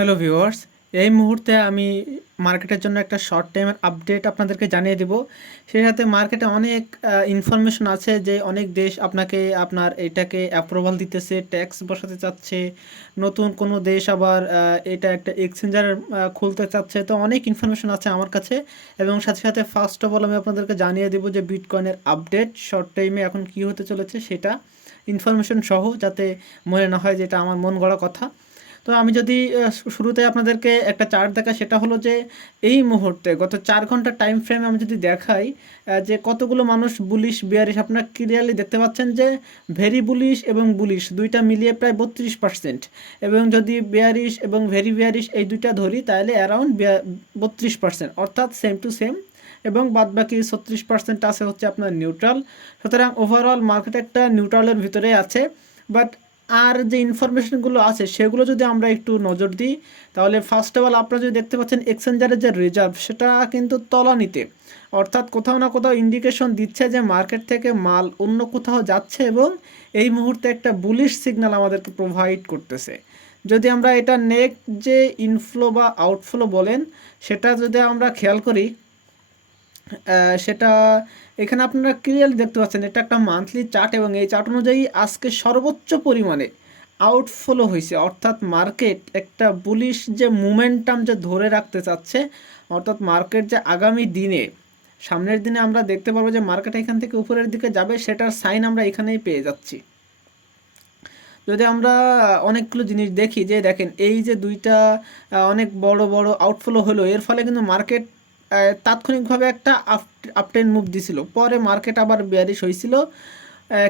Hello viewers, এই মুহূর্তে আমি মার্কেটের জন্য একটা শর্ট টাইমের আপডেট আপনাদেরকে জানিয়ে দিব। সেই সাথে মার্কেটে অনেক ইনফরমেশন আছে যে অনেক দেশ আপনাকে আপনার এটাকে অ্যাপ্রুভাল দিতেছে, ট্যাক্স বসাতে চাচ্ছে। নতুন কোনো দেশ আবার এটা একটা এক্সচেঞ্জার খুলতে চাচ্ছে। তো অনেক ইনফরমেশন আছে আমার কাছে, এবং সাথে সাথে ফার্স্ট অফ অল আমি আপনাদেরকে জানিয়ে দেবো যে বিটকয়েনের আপডেট শর্ট টাইমে এখন কী হতে চলেছে সেটা ইনফরমেশন সহ, যাতে মনে না হয় যে এটা আমার মন গড়া কথা। তো আমি যদি শুরুতে আপনাদেরকে একটা চার্ট দেখা, সেটা হলো যে এই মুহূর্তে গত 4 ঘন্টা টাইম ফ্রেমে আমি যদি দেখাই যে কতগুলো মানুষ বুলিশ বিয়ারিশ, আপনারা ক্লিয়ারলি দেখতে পাচ্ছেন যে ভেরি বুলিশ এবং বুলিশ দুইটা মিলিয়ে প্রায় 32%, এবং যদি বিয়ারিশ এবং ভেরি বিয়ারিশ এই দুইটা ধরি তাহলে অ্যারাউন্ড 32%, অর্থাৎ সেম টু সেম, এবং বাদবাকি 36% আছে হচ্ছে আপনার নিউট্রাল। সুতরাং ওভারঅল মার্কেট একটা নিউট্রালের ভিতরে আছে। বাট আর যে ইনফরমেশনগুলো আছে সেগুলো যদি আমরা একটু নজর দিই, তাহলে ফার্স্ট অফ অল আপনারা যদি দেখতে পাচ্ছেন এক্সচেঞ্জারের যে রিজার্ভ সেটা কিন্তু তলানিতে, অর্থাৎ কোথাও না কোথাও ইন্ডিকেশন দিচ্ছে যে মার্কেট থেকে মাল অন্য কোথাও যাচ্ছে, এবং এই মুহূর্তে একটা বুলিশ সিগন্যাল আমাদেরকে প্রোভাইড করতেছে। যদি আমরা এটা নেক্সট যে ইনফ্লো বা আউটফ্লো বলেন সেটা যদি আমরা খেয়াল করি, সেটা এখানে আপনারা ক্লিয়ারলি দেখতে পাচ্ছেন এটা একটা মান্থলি চার্ট, এবং এই চার্ট অনুযায়ী আজকে সর্বোচ্চ পরিমাণে আউটফ্লো হয়েছে। অর্থাৎ মার্কেট একটা বুলিশ যে মোমেন্টাম যে ধরে রাখতে চাচ্ছে, অর্থাৎ মার্কেট যে আগামী দিনে সামনের দিনে আমরা দেখতে পারবো যে মার্কেট এখান থেকে উপরের দিকে যাবে, সেটার সাইন আমরা এখানেই পেয়ে যাচ্ছি। যদি আমরা অনেকগুলো জিনিস দেখি, যে দেখেন এই যে দুইটা অনেক বড় বড় আউটফ্লো হলো, এর ফলে কিন্তু মার্কেট তাৎক্ষণিকভাবে একটা আপট্রেন্ড মুভ দিছিল, পরে মার্কেট আবার বিয়ারিশ হয়েছিল।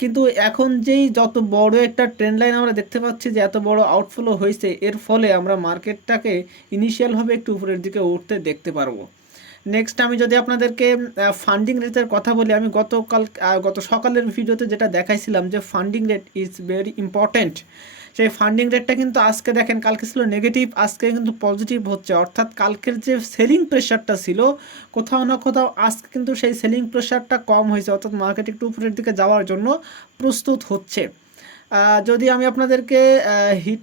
কিন্তু এখন যেই যত বড় একটা ট্রেন্ড লাইন আমরা দেখতে পাচ্ছি যে এত বড় আউটফ্লো হয়েছে, এর ফলে আমরা মার্কেটটাকে ইনিশিয়ালভাবে একটু উপরের দিকে উঠতে দেখতে পারবো। নেক্সট আমি যদি আপনাদেরকে ফান্ডিং রেটের কথা বলি, আমি গত সকালের ভিডিওতে যেটা দেখাইছিলাম যে funding rate is very important. সেই ফান্ডিং রেটটা কিন্তু আজকে দেখেন, কালকে ছিল নেগেটিভ, আজকে কিন্তু পজিটিভ হচ্ছে। অর্থাৎ কালকের যে সেলিং প্রেশারটা ছিল কোথাও না কোথাও, আজকে কিন্তু সেই সেলিং প্রেশারটা কম হয়েছে, অর্থাৎ মার্কেট একটু উপরের দিকে যাওয়ার জন্য প্রস্তুত হচ্ছে। যদি আমি আপনাদেরকে হিট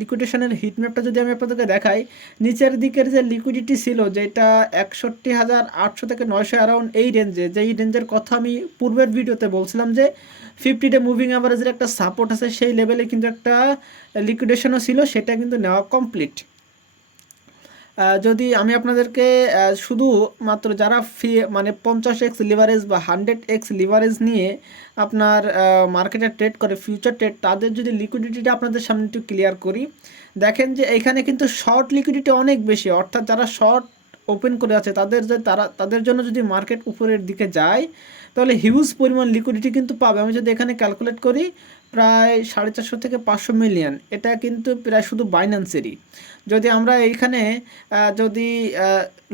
লিকুইডেশনের হিট ম্যাপটা যদি আমি আপনাদেরকে দেখাই, নিচের দিকের যে লিকুইডিটি ছিল যেটা 61,800 থেকে 900 অ্যারাউন্ড এই রেঞ্জে, যেই রেঞ্জের কথা আমি পূর্বের ভিডিওতে বলছিলাম যে 50 ডে মুভিং অ্যাভারেজের একটা সাপোর্ট আছে, সেই লেভেলে কিন্তু একটা লিকুইডেশনও ছিল, সেটা কিন্তু নেওয়া কমপ্লিট। যদি আমি আপনাদেরকে শুধু মাত্র যারা মানে 50x লিভারেজ বা 100x লিভারেজ নিয়ে আপনার মার্কেটে ট্রেড করে, ফিউচার ট্রেড, তাদের যদি লিকুইডিটিটা আপনাদের সামনে একটু ক্লিয়ার করি, দেখেন যে এখানে কিন্তু শর্ট লিকুইডিটি অনেক বেশি। অর্থাৎ যারা শর্ট ওপেন করে আছে তাদের জন্য যদি মার্কেট উপরের দিকে যায় তাহলে হিউজ পরিমাণ লিকুইডিটি কিন্তু পাবে। আমি যদি এখানে ক্যালকুলেট করি, প্রায় 450 থেকে 500 মিলিয়ন, এটা কিন্তু প্রায় শুধু বাইন্যান্সেরই। যদি আমরা এইখানে যদি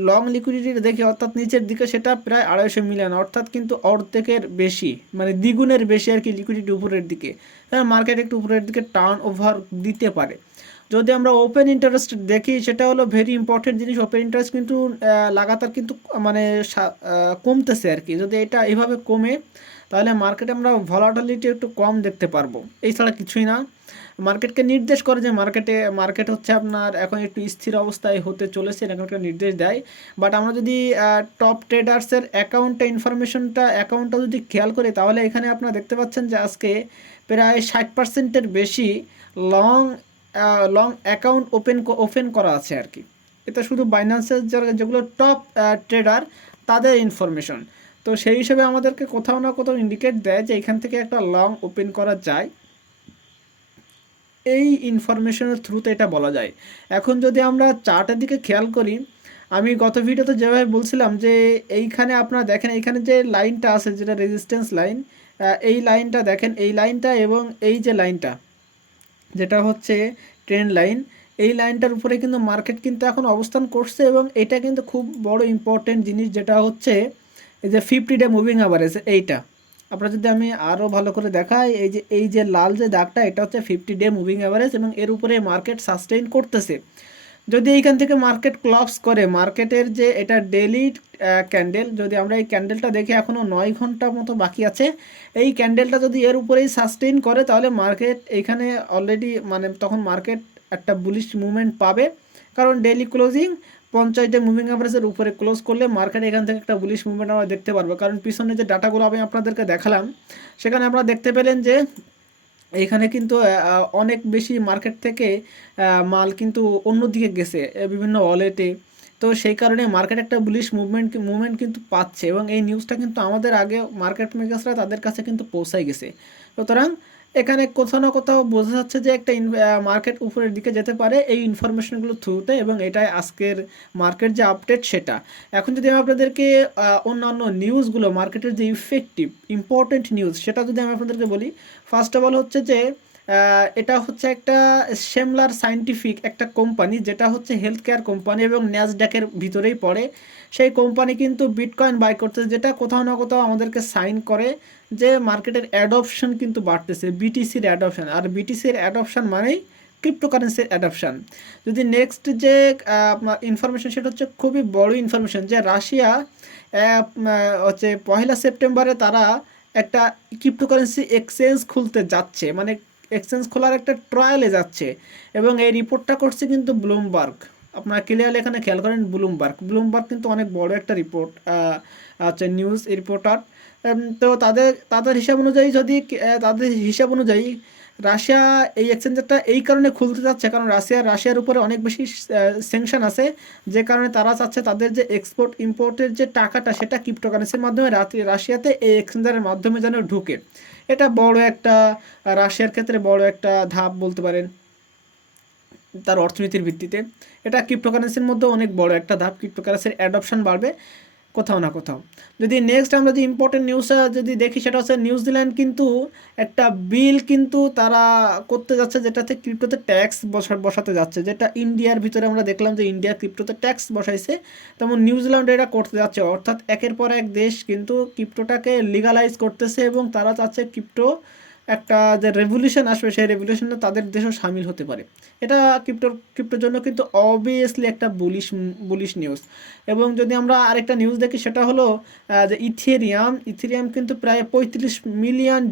লং লিকুইডিটি দেখি, অর্থাৎ নিচের দিকে, সেটা প্রায় 250 মিলিয়ন, অর্থাৎ কিন্তু অর্ধেকের বেশি, মানে দ্বিগুণের বেশি আর কি লিকুইডিটি উপরের দিকে। মার্কেট একটু উপরের দিকে টার্ন ওভার দিতে পারে। যদি আমরা ওপেন ইন্টারেস্ট দেখি, সেটা হলো ভেরি ইম্পর্টেন্ট জিনিস। ওপেন ইন্টারেস্ট কিন্তু লাগাতার কিন্তু মানে কমতেছে আর কি। যদি এটা এভাবে কমে তাহলে মার্কেটে আমরা ভলাটিলিটি একটু কম দেখতে পারবো, এছাড়া কিছুই না। মার্কেটকে নির্দেশ করে যে মার্কেট হচ্ছে আপনার এখন একটু স্থির অবস্থায় হতে চলেছে, এরকম একটা নির্দেশ দেয়। বাট আমরা যদি টপ ট্রেডার্সের অ্যাকাউন্টটা যদি খেয়াল করি, তাহলে এখানে আপনারা দেখতে পাচ্ছেন যে আজকে প্রায় 60%-এর বেশি লং লং অ্যাকাউন্ট ওপেন করা আছে আর কি। এটা শুধু বাইন্যান্সের যেগুলো টপ ট্রেডার তাদের ইনফরমেশন। তো সেই হিসেবে আমাদেরকে কোথাও না কোথাও ইন্ডিকেট দেয় যে এখান থেকে একটা লং ওপেন করা যায়, এই ইনফরমেশনের থ্রুতে এটা বলা যায়। এখন যদি আমরা চার্টের দিকে খেয়াল করি, আমি গত ভিডিওতে যেভাবে বলছিলাম যে এইখানে আপনারা দেখেন, এইখানে যে লাইনটা আছে যেটা রেজিস্ট্যান্স লাইন, এই লাইনটা দেখেন, এই লাইনটা এবং এই যে লাইনটা যেটা হচ্ছে ট্রেন্ড লাইন, এই লাইনটার উপরে কিন্তু মার্কেট কিন্তু এখন অবস্থান করছে। এবং এটা কিন্তু খুব বড় ইম্পর্টেন্ট জিনিস, যেটা হচ্ছে এই যে 50 ডে মুভিং অ্যাভারেজ, এইটা আপনারা যদি আমি আরও ভালো করে দেখাই, এই যে লাল যে দাগটা, এটা হচ্ছে 50 ডে মুভিং অ্যাভারেজ, এবং এর উপরে মার্কেট সাস্টেইন করতেছে। যদি এইখান থেকে মার্কেট ক্লপস করে, মার্কেটের যে এটা ডেইলি ক্যান্ডেল, যদি আমরা এই ক্যান্ডেলটা দেখি, এখনও 9 ঘন্টা মতো বাকি আছে, এই ক্যান্ডেলটা যদি এর উপরেই সাস্টেইন করে তাহলে মার্কেট এইখানে অলরেডি, মানে তখন মার্কেট একটা বুলিশ মুভমেন্ট পাবে, কারণ ডেইলি ক্লোজিং 50 ডে মুভিং অ্যাভারেজের উপরে ক্লোজ করলে মার্কেট এখান থেকে একটা বুলিশ মুভমেন্ট আমরা দেখতে পারবো। কারণ পিছনে যে ডাটাগুলো আমি আপনাদেরকে দেখালাম সেখানে আপনারা দেখতে পেলেন যে এখানে কিন্তু অনেক বেশি মার্কেট থেকে মাল কিন্তু অন্যদিকে গেছে বিভিন্ন ওয়ালেটে। তো সেই কারণে মার্কেট একটা বুলিশ মুভমেন্ট কিন্তু পাচ্ছে, এবং এই নিউজটা কিন্তু আমাদের আগে মার্কেট মেকার্সরা তাদের কাছে কিন্তু পৌঁছাই গেছে। সুতরাং এখানে কোথাও না কোথাও বোঝা যাচ্ছে যে একটা মার্কেট উপরের দিকে যেতে পারে এই ইনফরমেশনগুলো থ্রুতে, এবং এটাই আজকের মার্কেট যে আপডেট সেটা। এখন যদি আমি আপনাদেরকে অন্যান্য নিউজগুলো মার্কেটের যে ইফেক্টিভ ইম্পর্টেন্ট নিউজ সেটা যদি আমি আপনাদেরকে বলি, ফার্স্ট অফ অল হচ্ছে যে এটা হচ্ছে একটা সেমলার সায়েন্টিফিক একটা কোম্পানি, যেটা হচ্ছে হেলথ কেয়ার কোম্পানি এবং ন্যাসড্যাকের ভিতরেই পড়ে। সেই কোম্পানি কিন্তু বিটকয়েন বাই করতেছে, যেটা কোথাও না কোথাও আমাদেরকে সাইন করে যে মার্কেটের অ্যাডপশন কিন্তু বাড়তেছে, বিটিসির অ্যাডপশন। আর বিটিসির অ্যাডপশন মানেই ক্রিপ্টোকারেন্সির অ্যাডপশন। যদি নেক্সট যে আপনার ইনফরমেশন সেটা হচ্ছে খুবই বড় ইনফরমেশন, যে রাশিয়া হচ্ছে 1 সেপ্টেম্বরে তারা একটা ক্রিপ্টোকারেন্সি এক্সচেঞ্জ খুলতে যাচ্ছে, মানে এক্সচেঞ্জ খোলার একটা ট্রায়ালে যাচ্ছে। এবং এই রিপোর্টটা করছে কিন্তু ব্লুমবার্গ। আপনারা ক্লিয়ারলি এখানে খেয়াল করেন, ব্লুমবার্গ কিন্তু অনেক বড় একটা রিপোর্ট আচ্ছা নিউজ রিপোর্টার। তো তাদের তাদের হিসাব অনুযায়ী যদি তাদের হিসাব অনুযায়ী রাশিয়া এই এক্সচেঞ্জারটা এই কারণে খুলতে যাচ্ছে কারণ রাশিয়ার উপরে অনেক বেশি স্যাংশন আছে, যে কারণে তারা চাচ্ছে তাদের যে এক্সপোর্ট ইম্পোর্টের যে টাকাটা সেটা ক্রিপ্টোকারেন্সির মাধ্যমে রাশিয়াতে এই এক্সচেঞ্জারের মাধ্যমে যেন ঢুকে। এটা বড় একটা রাশিয়ার ক্ষেত্রে বড় একটা ধাপ বলতে পারেন তার অর্থনীতির ভিত্তিতে। এটা ক্রিপ্টোকারেন্সির মধ্যে অনেক বড় একটা ধাপ, ক্রিপ্টোকারেন্সির অ্যাডপশন বাড়বে কোথাও না কোথাও। যদি নেক্সট আমরা যে ইম্পর্টেন্ট নিউজটা যদি দেখি সেটা হচ্ছে নিউজিল্যান্ড কিন্তু একটা বিল কিন্তু তারা করতে যাচ্ছে যেটাতে ক্রিপ্টোতে ট্যাক্স বসাতে যাচ্ছে, যেটা ইন্ডিয়ার ভিতরে আমরা দেখলাম যে ইন্ডিয়া ক্রিপ্টোতে ট্যাক্স বসাইছে, তেমন নিউজিল্যান্ড এটা করতে যাচ্ছে। অর্থাৎ একের পর এক দেশ কিন্তু ক্রিপ্টোটাকে লিগালাইজ করতেছে এবং তারা চাচ্ছে ক্রিপ্টো একটা যে রেভলিউশন আসবে সেই রেভলিউশনে তাদের দেশও সামিল হতে পারে। এটা ক্রিপ্টোর জন্য কিন্তু অবভিয়াসলি একটা বুলিশ নিউজ। এবং যদি আমরা আরেকটা নিউজ দেখি সেটা হলো যে ইথেরিয়াম কিন্তু প্রায় $35 মিলিয়ন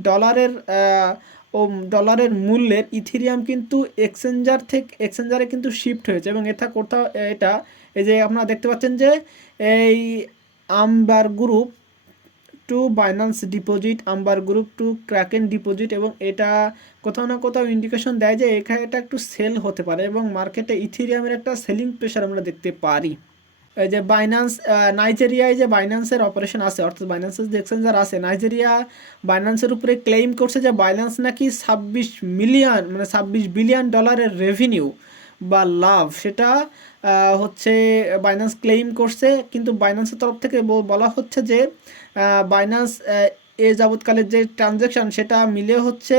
ও ডলারের মূল্যের ইথেরিয়াম কিন্তু এক্সচেঞ্জারে কিন্তু শিফট হয়েছে। এবং এটা এই যে আপনারা দেখতে পাচ্ছেন যে এই Amber group to Binance deposit, Amber group to Kraken deposit, এবং এটা কোথাও না কোথাও ইন্ডিকেশন দেয় যে এখানে এটা একটু সেল হতে পারে এবং মার্কেটে ইথেরিয়ামের একটা সেলিং প্রেশার আমরা দেখতে পারি। এই যে নাইজেরিয়ায় যে বাইন্যান্সের অপারেশন আছে, অর্থাৎ বাইন্যান্সের যে এক্সচেঞ্জার আছে, নাইজেরিয়া বাইন্যান্সের উপরে ক্লেইম করছে যে বাইন্যান্স নাকি 26 বিলিয়ন ডলারের রেভিনিউ বা লাভ সেটা হচ্ছে বাইন্যান্স ক্লেইম করছে। কিন্তু বাইন্যান্সের তরফ থেকে বলা হচ্ছে যে বাইন্যান্স এ যাবৎকালের যে ট্রানজ্যাকশান সেটা মিলে হচ্ছে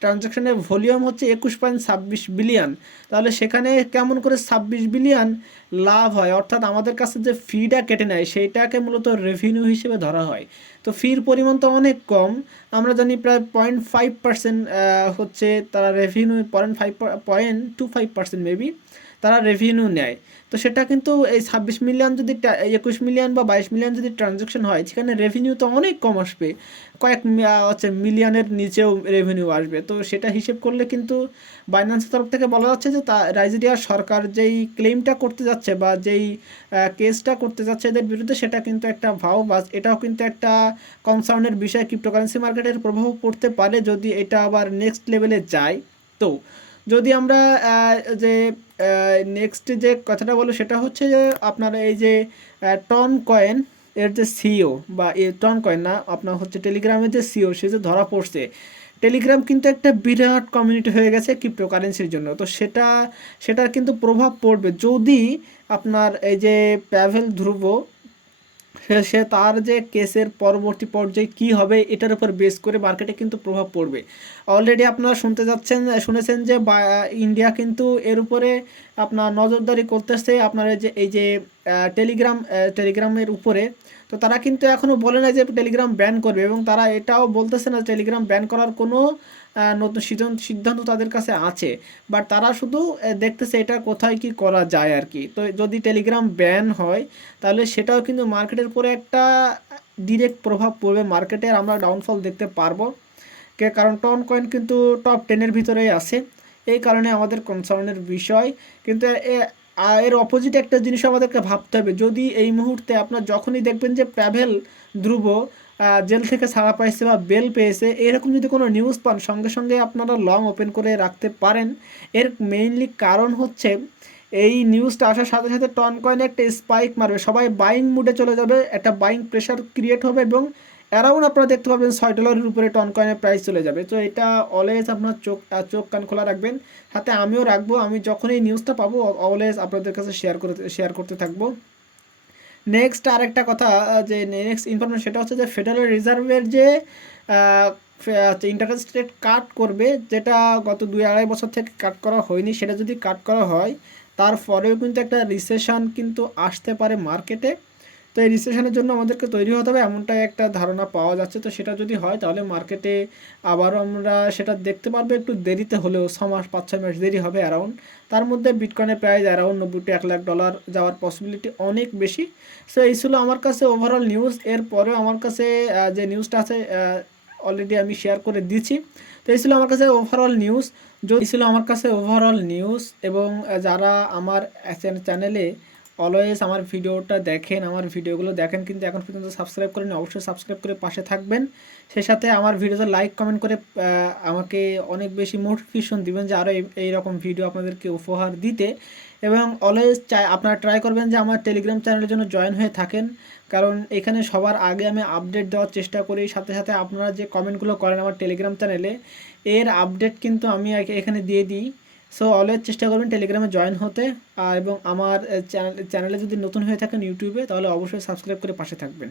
ট্রানজ্যাকশানের ভলিউম হচ্ছে 21.26 বিলিয়ন। তাহলে সেখানে কেমন করে 26 বিলিয়ন লাভ হয়, অর্থাৎ আমাদের কাছে যে ফিটা কেটে নেয় সেইটাকে মূলত রেভিনিউ হিসেবে ধরা হয়। তো ফির পরিমাণ তো অনেক কম, আমরা জানি প্রায় 0.5% হচ্ছে তারা রেভিনিউ 0.25% মেবি তারা রেভিনিউ নেয়। তো সেটা কিন্তু এই 26 মিলিয়ন যদি 21 মিলিয়ন বা 22 মিলিয়ন যদি ট্রানজ্যাকশন হয় সেখানে রেভিনিউ তো অনেক কম আসবে, কয়েক মিলিয়নের নিচেও রেভিনিউ আসবে। তো সেটা হিসেব করলে কিন্তু বাইন্যান্সের তরফ থেকে বলা যাচ্ছে যে নাইজেরিয়ার সরকার যেই ক্লেমটা করতে যাচ্ছে বা যেই কেসটা করতে যাচ্ছে এদের বিরুদ্ধে সেটা কিন্তু একটা ভাওবাস, এটাও কিন্তু একটা কনসার্নের বিষয়, ক্রিপ্টোকারেন্সি মার্কেটের প্রভাব পড়তে পারে যদি এটা আবার নেক্সট লেভেলে যায়। তো যদি আমরা যে নেক্সট যে কথাটা বলো সেটা হচ্ছে যে আপনার এই যে টন কয়েন এর যে সিও বা টন কয়েন না, আপনার হচ্ছে টেলিগ্রামের যে সিও সে যে ধরা পড়ছে। টেলিগ্রাম কিন্তু একটা বিরাট কমিউনিটি হয়ে গেছে ক্রিপ্টোকারেন্সির জন্য। তো সেটার কিন্তু প্রভাব পড়বে যদি আপনার এই যে প্যাভেল ধ্রুব সে তার যে কেসের পরবর্তী পর্যায়ে কি হবে এটার উপর বেস করে মার্কেটে কিন্তু প্রভাব পড়বে। অলরেডি আপনারা শুনেছেন যে ইন্ডিয়া কিন্তু এর উপরে আপনার নজরদারি করতেছে আপনার এই যে টেলিগ্রামের উপরে। তো তারা কিন্তু এখনও বলে না যে টেলিগ্রাম ব্যান করবে, এবং তারা এটাও বলতেছে না টেলিগ্রাম ব্যান করার কোনো নতুন সিদ্ধান্ত তাদের কাছে আছে, বাট তারা শুধু দেখতেছে এটা কোথায় কি করা যায় আর কি। তো যদি টেলিগ্রাম ব্যান হয় তাহলে সেটাও কিন্তু মার্কেটের উপরে একটা ডিরেক্ট প্রভাব পড়বে, মার্কেটের আমরা ডাউনফল দেখতে পারবো। কারণ টন কয়েন কিন্তু টপ 10-এর ভিতরেই আছে এই কারণে আমাদের কনসার্নের বিষয়। কিন্তু এর অপোজিট একটা জিনিস আমাদেরকে ভাবতে হবে, যদি এই মুহূর্তে আপনার যখনই দেখবেন যে প্যাভেল ধ্রুব জেল থেকে ছাড়া পাইছে বা বেল পেয়েছে, এরকম যদি কোনো নিউজ পান, সঙ্গে সঙ্গে আপনারা লং ওপেন করে রাখতে পারেন। এর মেইনলি কারণ হচ্ছে এই নিউজটা আসার সাথে সাথে টন কয়েনে একটা স্পাইক মারবে, সবাই বাইং মুডে চলে যাবে, একটা বাইং প্রেশার ক্রিয়েট হবে এবং অ্যারাউন্ড আপনারা দেখতে পাবেন $6 উপরে টন কয়েনের প্রাইস চলে যাবে। তো এটা অলওয়েজ আপনার চোখ কান খোলা রাখবেন, সাথে আমিও রাখবো। আমি যখন এই নিউজটা পাবো অলওয়েজ আপনাদের কাছে শেয়ার করতে থাকবো। নেক্সট আরেকটা কথা, যে নেক্সট ইনফরমেশন সেটা হচ্ছে যে ফেডারেল রিজার্ভের যে ইন্টারেস্ট রেট কাট করবে, যেটা গত 2-2.5 বছর থেকে কাট করা হয়নি, সেটা যদি কাট করা হয় তারপরেও কিন্তু একটা রিসেশন কিন্তু আসতে পারে মার্কেটে। তো এই রিসেশনের জন্য আমাদেরকে তৈরি হতে হবে, এমনটাই একটা ধারণা পাওয়া যাচ্ছে। তো সেটা যদি হয় তাহলে মার্কেটে আবারও আমরা সেটা দেখতে পারবো, একটু দেরিতে হলেও 6 মাস 5-6 মাস দেরি হবে অ্যারাউন্ড। তার মধ্যে বিটকয়েনের প্রাইস অ্যারাউন্ড $90-1 লাখ যাওয়ার পসিবিলিটি অনেক বেশি। সো এই ছিল আমার কাছে ওভারঅল নিউজ। এরপরেও আমার কাছে যে নিউজটা আছে অলরেডি আমি শেয়ার করে দিচ্ছি। তো এই ছিল আমার কাছে ওভারঅল নিউজ। যদি ছিল আমার কাছে ওভারঅল নিউজ, এবং যারা আমার চ্যানেলে অলওয়েজ আমার ভিডিওটা দেখেন, আমার ভিডিওগুলো দেখেন কিন্তু এখন পর্যন্ত সাবস্ক্রাইব করেন, অবশ্যই সাবস্ক্রাইব করে পাশে থাকবেন। সেই সাথে আমার ভিডিওতে লাইক কমেন্ট করে আমাকে অনেক বেশি মোটিভেশন দিবেন যে আরও এইরকম ভিডিও আপনাদেরকে উপহার দিতে। এবং অলওয়েজ আপনারা ট্রাই করবেন যে আমার টেলিগ্রাম চ্যানেলের জন্য জয়েন হয়ে থাকেন, কারণ এখানে সবার আগে আমি আপডেট দেওয়ার চেষ্টা করি। সাথে সাথে আপনারা যে কমেন্টগুলো করেন আমার টেলিগ্রাম চ্যানেলে, এর আপডেট কিন্তু আমি এখানে দিয়ে দিই। সো অলওয়েজ চেষ্টা করবেন টেলিগ্রামে জয়েন হতে। এবং আমার চ্যানেলে যদি নতুন হয়ে থাকেন ইউটিউবে, তাহলে অবশ্যই সাবস্ক্রাইব করে পাশে থাকবেন।